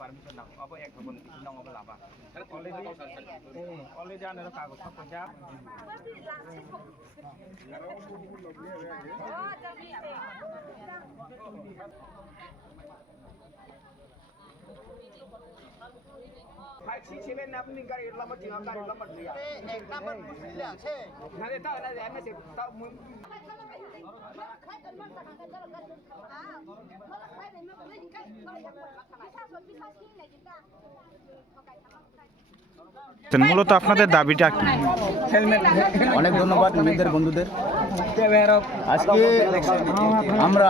Permission নাও apa এক ভবন নং apa laba already ada কাগজ সব পয়সা ভাই ছিলেন আপনি গাড়ি নম্বর দিন গাড়ি নম্বর দিয়া এক নম্বর আছে না রে তাও না এমএস তাও মূলত আপনাদের দাবিটা কি? অনেক ধন্যবাদ নিজেদের বন্ধুদের। আজকে আমরা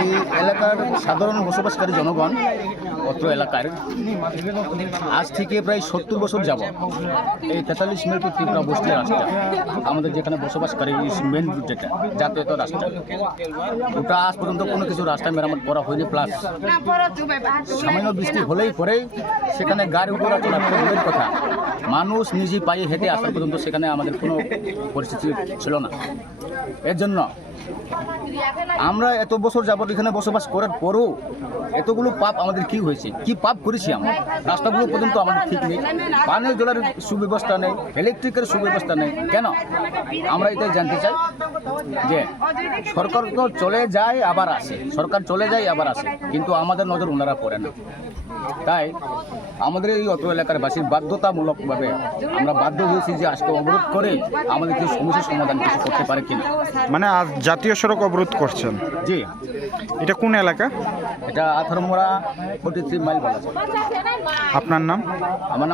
এই এলাকার সাধারণ বসবাসকারী জনগণ অত্র এলাকার আজ থেকে প্রায় 70 বছর যাব এই 43 মিনিট ত্রিপুরা বস্তি রাস্তা আমাদের যেখানে বসবাসকারী মেন রুট যেটা যাতায়াত রাস্তা ওটা আজ পর্যন্ত কোনো কিছু রাস্তা মেরামত করা হয়নি। প্লাস সামান্য বৃষ্টি হলেই পরেই সেখানে গাড়ি ঘোড়া চলাচলের কথা মানুষ নিজে পায়ে হেঁটে আসা পর্যন্ত সেখানে আমাদের কোনো পরিস্থিতি ছিল না। এর জন্য আমরা এত বছর যাবত এখানে বসবাস করার পরও এতগুলো পাপ আমাদের কি হয়েছে, কি পাপ করেছি আমরা? রাস্তাগুলো পর্যন্ত আমাদের ঠিক নেই, পানীয় জলের সুব্যবস্থা নেই, ইলেকট্রিকের সুব্যবস্থা নেই। কেন? আমরা এটাই জানতে চাই যে সরকার তো চলে যায় আবার আসে, সরকার চলে যায় আবার আসে, কিন্তু আমাদের নজর ওনারা পড়ে না। তাই আমাদের এই অত এলাকার বাসীর বাধ্যতামূলকভাবে আমরা বাধ্য হয়েছি যে আজকে অবরোধ করে আমাদের কিছু সমস্যার সমাধান কিছু করতে পারে কিনা। মানে আজ জাতীয় সড়ক অবরোধ করছেন? জি। এটা কোন এলাকা? এটা আথরমোড়া 43 মাইল বলা যায়। আপনার নাম? আমার নাম